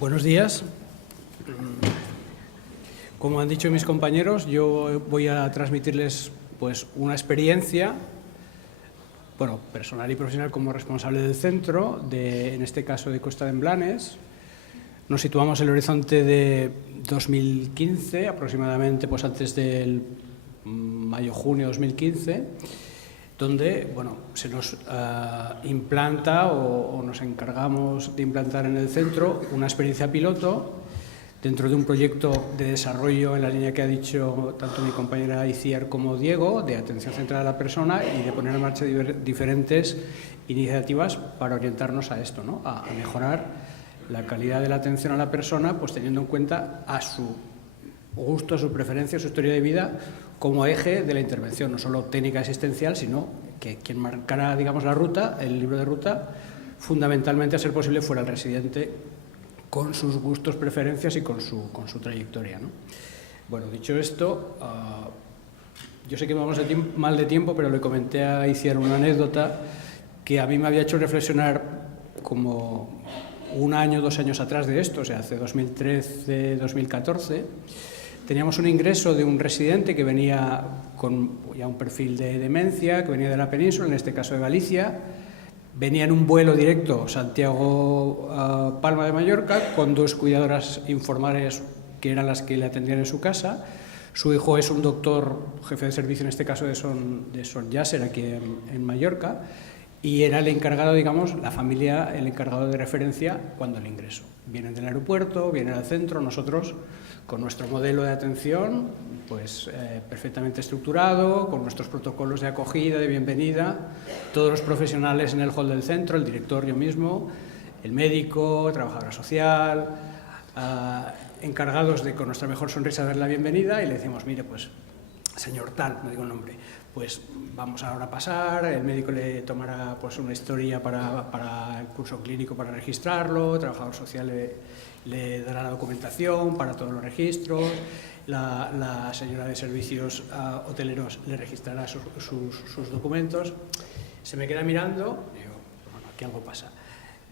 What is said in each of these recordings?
Buenos días. Como han dicho mis compañeros, yo voy a transmitirles pues, una experiencia personal y profesional como responsable del centro, en este caso de Costa de Emblanes. Nos situamos en el horizonte de 2015, aproximadamente pues, antes del mayo-junio de 2015, donde se nos implanta o nos encargamos de implantar en el centro una experiencia piloto dentro de un proyecto de desarrollo en la línea que ha dicho tanto mi compañera Iciar como Diego, de atención centrada a la persona y de poner en marcha diferentes iniciativas para orientarnos a esto, ¿no? a mejorar la calidad de la atención a la persona, pues teniendo en cuenta a su gusto, a su preferencia, a su historia de vida como eje de la intervención, no solo técnica asistencial, sino que quien marcara, digamos, la ruta, el libro de ruta, fundamentalmente a ser posible fuera el residente con sus gustos, preferencias y con su trayectoria, ¿no? Bueno, dicho esto, yo sé que vamos mal de tiempo, pero le comenté a Iciar una anécdota que a mí me había hecho reflexionar como 1 año, 2 años atrás de esto, o sea, hace 2013, 2014, teníamos un ingreso de un residente que venía con ya un perfil de demencia, que venía de la península, en este caso de Galicia. Venía en un vuelo directo Santiago-Palma de Mallorca con 2 cuidadoras informales que eran las que le atendían en su casa. Su hijo es un doctor, jefe de servicio en este caso de Son Yasser, aquí en Mallorca, y era el encargado, digamos, la familia, el encargado de referencia cuando el ingreso. Vienen del aeropuerto, vienen al centro, nosotros con nuestro modelo de atención pues perfectamente estructurado, con nuestros protocolos de acogida, de bienvenida, todos los profesionales en el hall del centro, el director, yo mismo, el médico, trabajadora social, encargados de con nuestra mejor sonrisa dar la bienvenida y le decimos, mire, pues señor tal, no digo el nombre, pues vamos ahora a pasar, el médico le tomará pues una historia para el curso clínico para registrarlo, el trabajador social le dará la documentación para todos los registros, la señora de servicios hoteleros le registrará sus documentos. Se me queda mirando y digo, bueno, aquí algo pasa.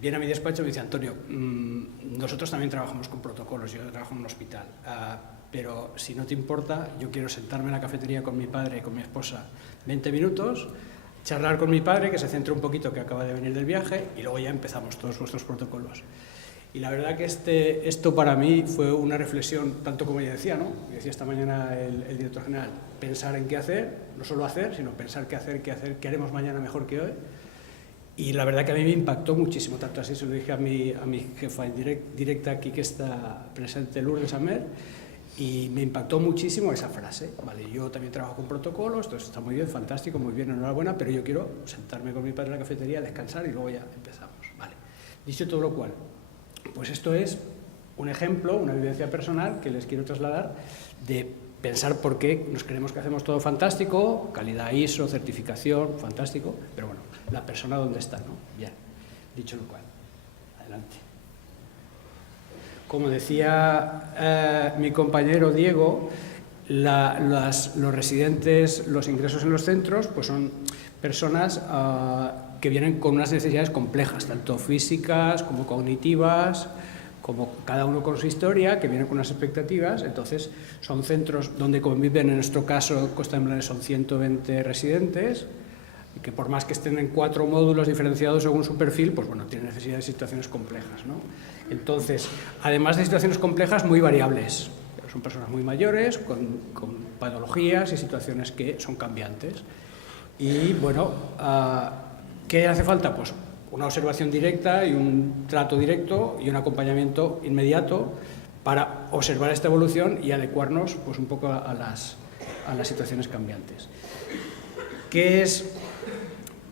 Viene a mi despacho y me dice, Antonio, nosotros también trabajamos con protocolos, yo trabajo en un hospital, pero si no te importa, yo quiero sentarme en la cafetería con mi padre y con mi esposa 20 minutos, charlar con mi padre, que se centre un poquito, que acaba de venir del viaje, y luego ya empezamos todos vuestros protocolos. Y la verdad que esto para mí fue una reflexión, tanto como ella decía, ¿no? Decía esta mañana el director general, pensar en qué hacer, no solo hacer, sino pensar qué hacer, qué haremos mañana mejor que hoy. Y la verdad que a mí me impactó muchísimo, tanto así se lo dije a mi jefa directa aquí que está presente, Lourdes Amer, y me impactó muchísimo esa frase. Vale, yo también trabajo con protocolos, entonces está muy bien, fantástico, muy bien, enhorabuena, pero yo quiero sentarme con mi padre en la cafetería, descansar y luego ya empezamos. Vale. Dicho todo lo cual, pues esto es un ejemplo, una vivencia personal que les quiero trasladar de pensar por qué nos creemos que hacemos todo fantástico, calidad ISO, certificación, fantástico, pero bueno, la persona dónde está, ¿no? Bien, dicho lo cual, adelante. Como decía mi compañero Diego, los residentes, los ingresos en los centros, pues son personas que vienen con unas necesidades complejas, tanto físicas como cognitivas, como cada uno con su historia, que vienen con unas expectativas. Entonces son centros donde conviven, en nuestro caso Costa de Emblanes son 120 residentes, que por más que estén en 4 módulos diferenciados según su perfil, pues bueno, tienen necesidades de situaciones complejas, ¿no? Entonces, además de situaciones complejas, muy variables. Son personas muy mayores, con patologías y situaciones que son cambiantes. Y bueno, ¿qué hace falta? Pues una observación directa y un trato directo y un acompañamiento inmediato para observar esta evolución y adecuarnos pues un poco a las situaciones cambiantes. ¿Qué es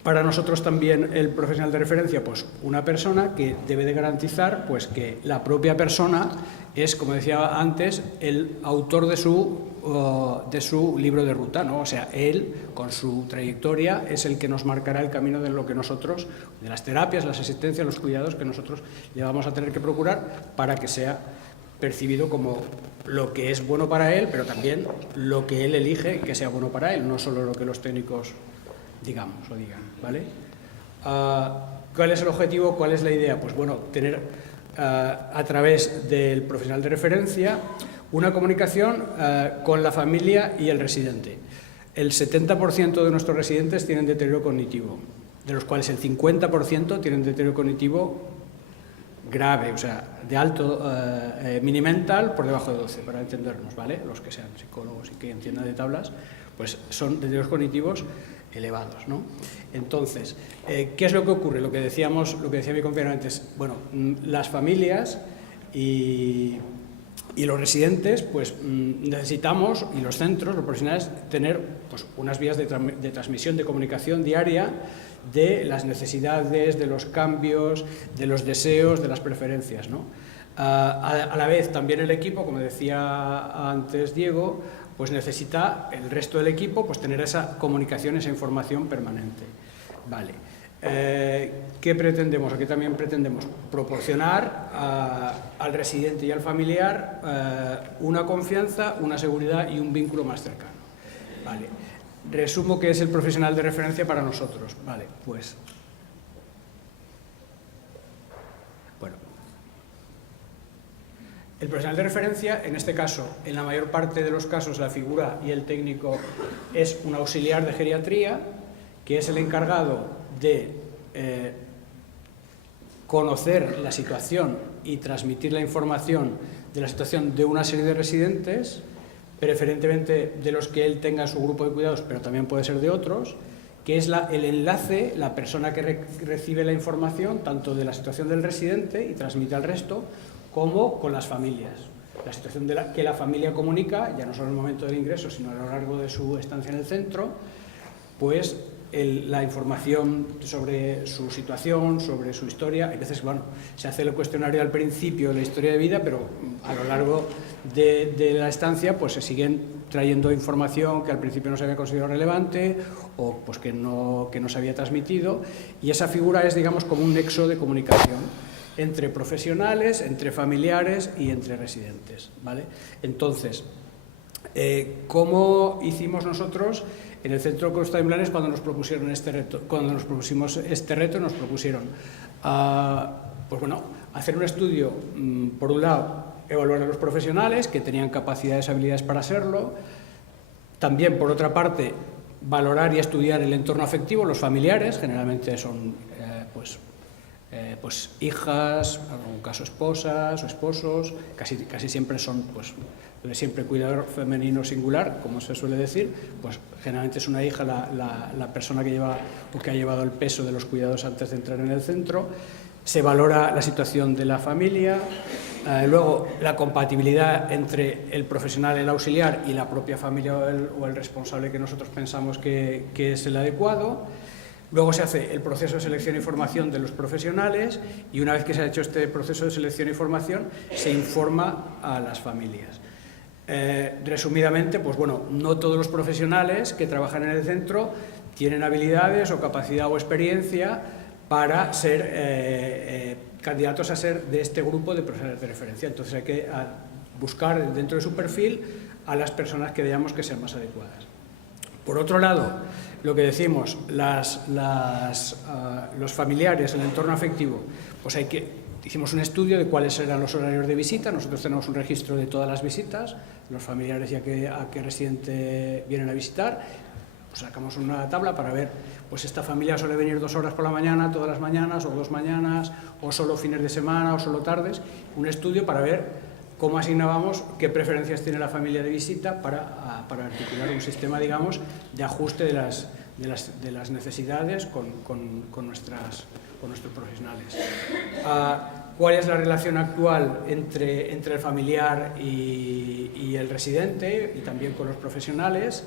para nosotros también el profesional de referencia? Pues una persona que debe de garantizar pues que la propia persona es, como decía antes, el autor de su libro de ruta, ¿no? O sea, él, con su trayectoria, es el que nos marcará el camino de lo que nosotros, de las terapias, las asistencias, los cuidados que nosotros le vamos a tener que procurar para que sea percibido como lo que es bueno para él, pero también lo que él elige que sea bueno para él, no solo lo que los técnicos digamos o digan, ¿vale? ¿Cuál es el objetivo? ¿Cuál es la idea? Pues bueno, tener a través del profesional de referencia, una comunicación con la familia y el residente. El 70% de nuestros residentes tienen deterioro cognitivo, de los cuales el 50% tienen deterioro cognitivo grave, o sea, de alto minimental por debajo de 12, para entendernos, ¿vale? Los que sean psicólogos y que entiendan de tablas, pues son deterioros cognitivos elevados, ¿no? Entonces, ¿qué es lo que ocurre? Lo que decía mi compañero antes, bueno, las familias y los residentes, pues necesitamos, y los centros, los profesionales, tener pues, unas vías de transmisión, de comunicación diaria de las necesidades, de los cambios, de los deseos, de las preferencias, ¿no? A la vez, también el equipo, como decía antes Diego, pues necesita el resto del equipo pues tener esa comunicación, esa información permanente. Vale. ¿Qué pretendemos? Aquí también pretendemos proporcionar al residente y al familiar una confianza, una seguridad y un vínculo más cercano. Vale. Resumo que es el profesional de referencia para nosotros. Vale, pues. Bueno. El profesional de referencia, en este caso, en la mayor parte de los casos, la figura y el técnico es un auxiliar de geriatría, que es el encargado de conocer la situación y transmitir la información de la situación de una serie de residentes, preferentemente de los que él tenga su grupo de cuidados, pero también puede ser de otros, que es el enlace, la persona que recibe la información, tanto de la situación del residente y transmite al resto, como con las familias. La situación que la familia comunica, ya no solo en el momento del ingreso, sino a lo largo de su estancia en el centro, pues la información sobre su situación, sobre su historia. A veces, bueno, se hace el cuestionario al principio de la historia de vida, pero a lo largo de la estancia pues se siguen trayendo información que al principio no se había considerado relevante o pues que no se había transmitido, y esa figura es, digamos, como un nexo de comunicación entre profesionales, entre familiares y entre residentes, ¿vale? Entonces, ¿cómo hicimos nosotros en el Centro Costa de Blanes cuando nos propusieron este reto? Cuando nos propusimos este reto, nos propusieron, pues bueno, hacer un estudio, por un lado, evaluar a los profesionales que tenían capacidades, habilidades para hacerlo, también, por otra parte, valorar y estudiar el entorno afectivo, los familiares, generalmente son, pues hijas, en algún caso esposas o esposos, casi siempre son, pues, siempre cuidador femenino singular, como se suele decir, pues generalmente es una hija la persona que lleva o que ha llevado el peso de los cuidados antes de entrar en el centro. Se valora la situación de la familia, luego la compatibilidad entre el profesional, el auxiliar y la propia familia o el responsable que nosotros pensamos que es el adecuado. Luego se hace el proceso de selección y formación de los profesionales, y una vez que se ha hecho este proceso de selección y formación, se informa a las familias. Resumidamente, pues bueno, no todos los profesionales que trabajan en el centro tienen habilidades o capacidad o experiencia para ser candidatos a ser de este grupo de profesionales de referencia. Entonces hay que buscar dentro de su perfil a las personas que veamos que sean más adecuadas. Por otro lado, lo que decimos, los familiares, el entorno afectivo, pues hicimos un estudio de cuáles eran los horarios de visita. Nosotros tenemos un registro de todas las visitas, los familiares ya a qué residente vienen a visitar. Pues sacamos una tabla para ver, pues esta familia suele venir 2 horas por la mañana, todas las mañanas, o 2 mañanas, o solo fines de semana, o solo tardes. Un estudio para ver cómo asignábamos, qué preferencias tiene la familia de visita para articular un sistema, digamos, de ajuste de las necesidades con nuestros profesionales. ¿Cuál es la relación actual entre el familiar y el residente, y también con los profesionales?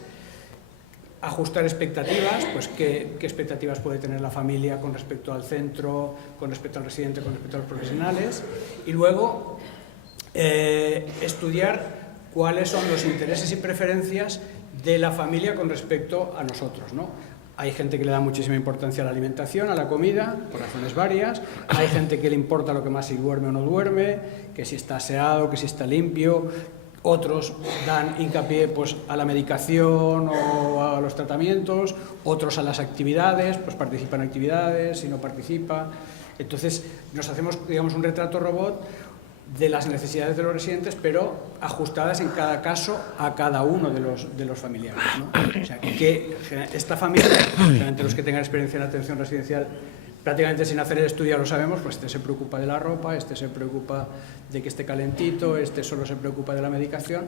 Ajustar expectativas, pues qué expectativas puede tener la familia con respecto al centro, con respecto al residente, con respecto a los profesionales, y luego estudiar cuáles son los intereses y preferencias de la familia con respecto a nosotros, ¿no? Hay gente que le da muchísima importancia a la alimentación, a la comida, por razones varias. Hay gente que le importa lo que más, si duerme o no duerme, que si está aseado, que si está limpio. Otros dan hincapié pues, a la medicación o a los tratamientos, otros a las actividades, pues participa en actividades, si no participa. Entonces nos hacemos, digamos, un retrato robot de las necesidades de los residentes, pero ajustadas en cada caso a cada uno de los familiares, ¿no? O sea, que esta familia, generalmente los que tengan experiencia en atención residencial, prácticamente sin hacer el estudio ya lo sabemos, pues este se preocupa de la ropa, este se preocupa de que esté calentito, este solo se preocupa de la medicación,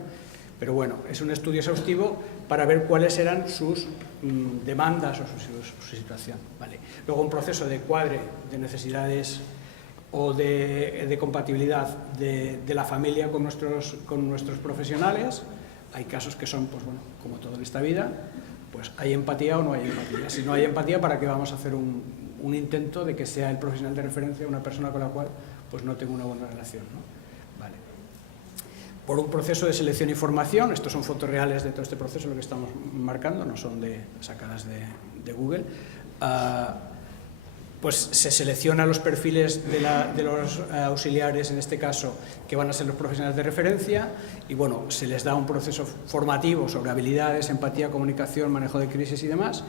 pero bueno, es un estudio exhaustivo para ver cuáles eran sus demandas o su situación, ¿vale? Luego un proceso de cuadre de necesidades o de compatibilidad de la familia con nuestros profesionales. Hay casos que son, pues bueno, como todo en esta vida, pues hay empatía o no hay empatía. Si no hay empatía, ¿para qué vamos a hacer un intento de que sea el profesional de referencia una persona con la cual pues no tengo una buena relación, ¿no? Vale. Por un proceso de selección y formación, estos son fotos reales de todo este proceso, lo que estamos marcando, no son sacadas de Google. Pues se selecciona los perfiles de los auxiliares, en este caso, que van a ser los profesionales de referencia, y bueno, se les da un proceso formativo sobre habilidades, empatía, comunicación, manejo de crisis y demás,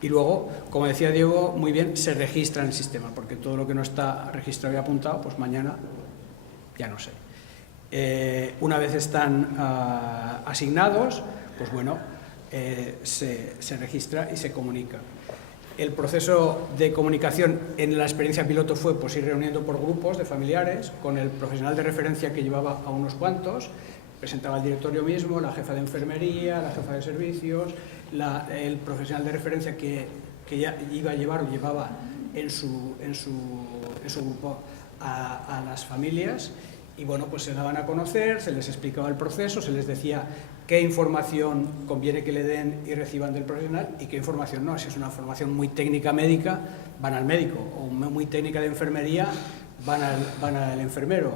y luego, como decía Diego, muy bien, se registra en el sistema, porque todo lo que no está registrado y apuntado, pues mañana ya no sé. Una vez están asignados, pues bueno, se registra y se comunica. El proceso de comunicación en la experiencia piloto fue pues, ir reuniendo por grupos de familiares con el profesional de referencia que llevaba a unos cuantos, presentaba al directorio mismo, la jefa de enfermería, la jefa de servicios, el profesional de referencia que ya iba a llevar o llevaba en su grupo a las familias. Y bueno, pues se daban a conocer, se les explicaba el proceso, se les decía qué información conviene que le den y reciban del profesional y qué información no. Si es una formación muy técnica médica, van al médico, o muy técnica de enfermería, van al enfermero.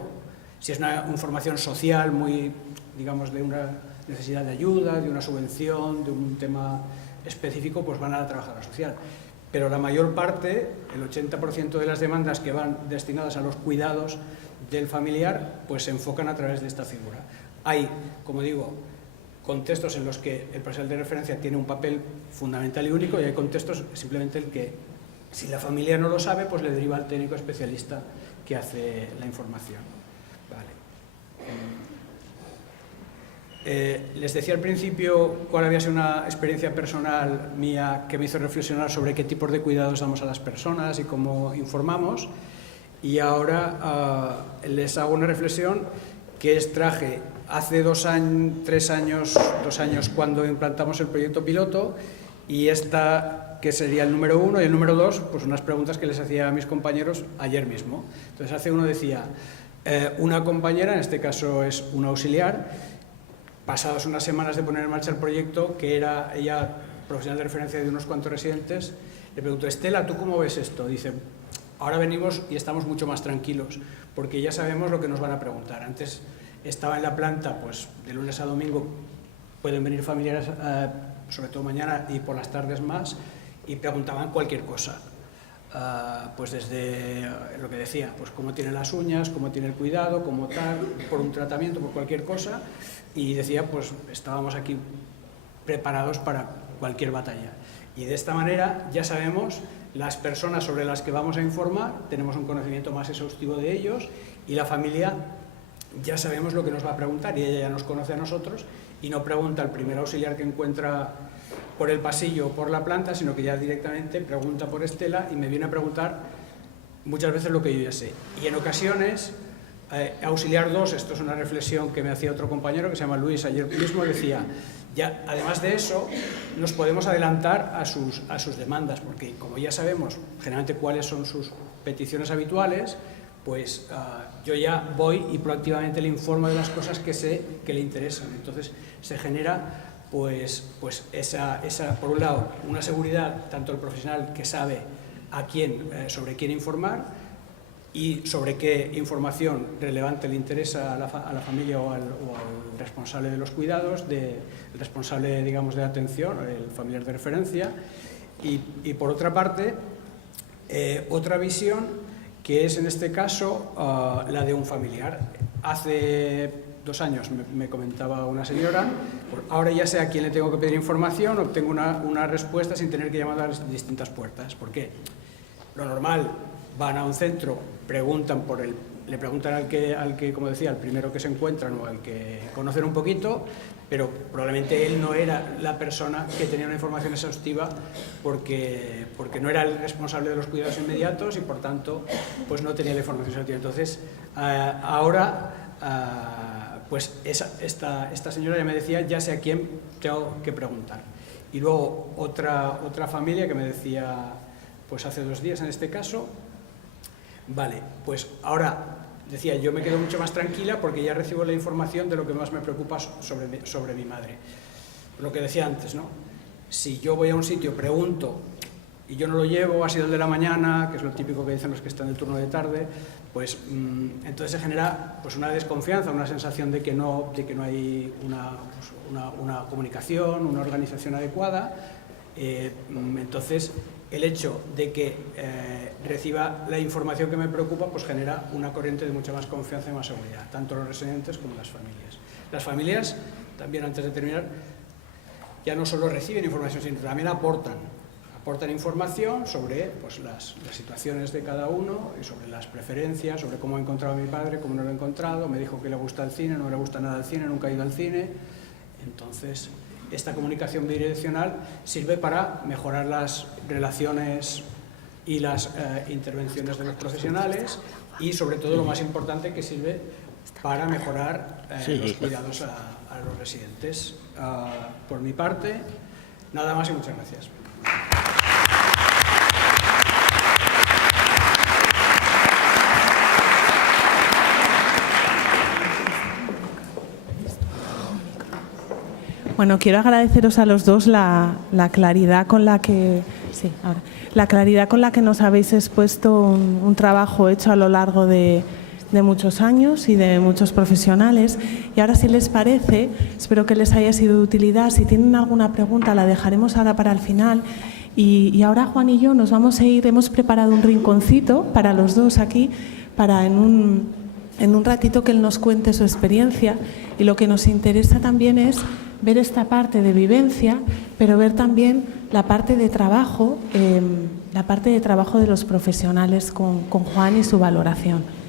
Si es una formación social, muy, digamos, de una necesidad de ayuda, de una subvención, de un tema específico, pues van a la trabajadora social. Pero la mayor parte, el 80% de las demandas que van destinadas a los cuidados del familiar, pues se enfocan a través de esta figura. Hay, como digo, contextos en los que el profesional de referencia tiene un papel fundamental y único, y hay contextos simplemente el que, si la familia no lo sabe, pues le deriva al técnico especialista que hace la información. Vale. Les decía al principio cuál había sido una experiencia personal mía que me hizo reflexionar sobre qué tipos de cuidados damos a las personas y cómo informamos, y ahora les hago una reflexión que traje hace 2 años cuando implantamos el proyecto piloto, y esta que sería el número 1 y el número 2, pues unas preguntas que les hacía a mis compañeros ayer mismo. Entonces hace uno decía, una compañera, en este caso es una auxiliar, pasadas unas semanas de poner en marcha el proyecto, que era ella profesional de referencia de unos cuantos residentes, le preguntó, Estela, ¿tú cómo ves esto? Dice, ahora venimos y estamos mucho más tranquilos, porque ya sabemos lo que nos van a preguntar. Antes estaba en la planta, pues de lunes a domingo pueden venir familiares, sobre todo mañana y por las tardes más, y preguntaban cualquier cosa. Pues desde lo que decía, pues cómo tiene las uñas, cómo tiene el cuidado, cómo tal, por un tratamiento, por cualquier cosa, y decía, pues estábamos aquí preparados para cualquier batalla. Y de esta manera ya sabemos las personas sobre las que vamos a informar, tenemos un conocimiento más exhaustivo de ellos, y la familia ya sabemos lo que nos va a preguntar, y ella ya nos conoce a nosotros, y no pregunta al primer auxiliar que encuentra por el pasillo o por la planta, sino que ya directamente pregunta por Estela y me viene a preguntar muchas veces lo que yo ya sé. Y en ocasiones, auxiliar 2, esto es una reflexión que me hacía otro compañero que se llama Luis, ayer mismo decía, ya, además de eso, nos podemos adelantar a sus demandas, porque como ya sabemos generalmente cuáles son sus peticiones habituales, pues yo ya voy y proactivamente le informo de las cosas que sé que le interesan. Entonces se genera pues esa, por un lado, una seguridad, tanto el profesional que sabe sobre quién informar y sobre qué información relevante le interesa a la familia o al responsable de los cuidados, el responsable, digamos, de atención, el familiar de referencia, y por otra parte, otra visión que es en este caso la de un familiar. Hace 2 años me comentaba una señora, pues ahora ya sé a quién le tengo que pedir información, obtengo una respuesta sin tener que llamar a las distintas puertas. ¿Por qué? Lo normal van a un centro, preguntan le preguntan al que, como decía, al primero que se encuentran o al que conocen un poquito, pero probablemente él no era la persona que tenía una información exhaustiva porque no era el responsable de los cuidados inmediatos y, por tanto, pues no tenía la información exhaustiva. Entonces, ahora, pues esta señora ya me decía, ya sé a quién tengo que preguntar. Y luego otra familia que me decía, pues hace 2 días en este caso, vale, pues ahora, decía, yo me quedo mucho más tranquila porque ya recibo la información de lo que más me preocupa sobre mi madre. Lo que decía antes, ¿no? Si yo voy a un sitio, pregunto, y yo no lo llevo, ha sido el de la mañana, que es lo típico que dicen los que están en el turno de tarde, pues entonces se genera pues una desconfianza, una sensación de que no hay una comunicación, una organización adecuada. Entonces, el hecho de que reciba la información que me preocupa pues genera una corriente de mucha más confianza y más seguridad, tanto los residentes como las familias. Las familias, también antes de terminar, ya no solo reciben información, sino también aportan información sobre pues, las situaciones de cada uno y sobre las preferencias, sobre cómo ha encontrado a mi padre, cómo no lo ha encontrado, me dijo que le gusta el cine, no le gusta nada el cine, nunca ha ido al cine. Entonces, esta comunicación bidireccional sirve para mejorar las relaciones y las intervenciones de los profesionales y, sobre todo, lo más importante, que sirve para mejorar los cuidados a los residentes. Por mi parte, nada más y muchas gracias. Bueno, quiero agradeceros a los dos la claridad con la que nos habéis expuesto un trabajo hecho a lo largo de muchos años y de muchos profesionales. Y ahora, si les parece, espero que les haya sido de utilidad. Si tienen alguna pregunta, la dejaremos ahora para el final. Y ahora Juan y yo nos vamos a ir, hemos preparado un rinconcito para los dos aquí, para en un ratito que él nos cuente su experiencia. Y lo que nos interesa también es ver esta parte de vivencia, pero ver también la parte de trabajo de los profesionales con Juan y su valoración.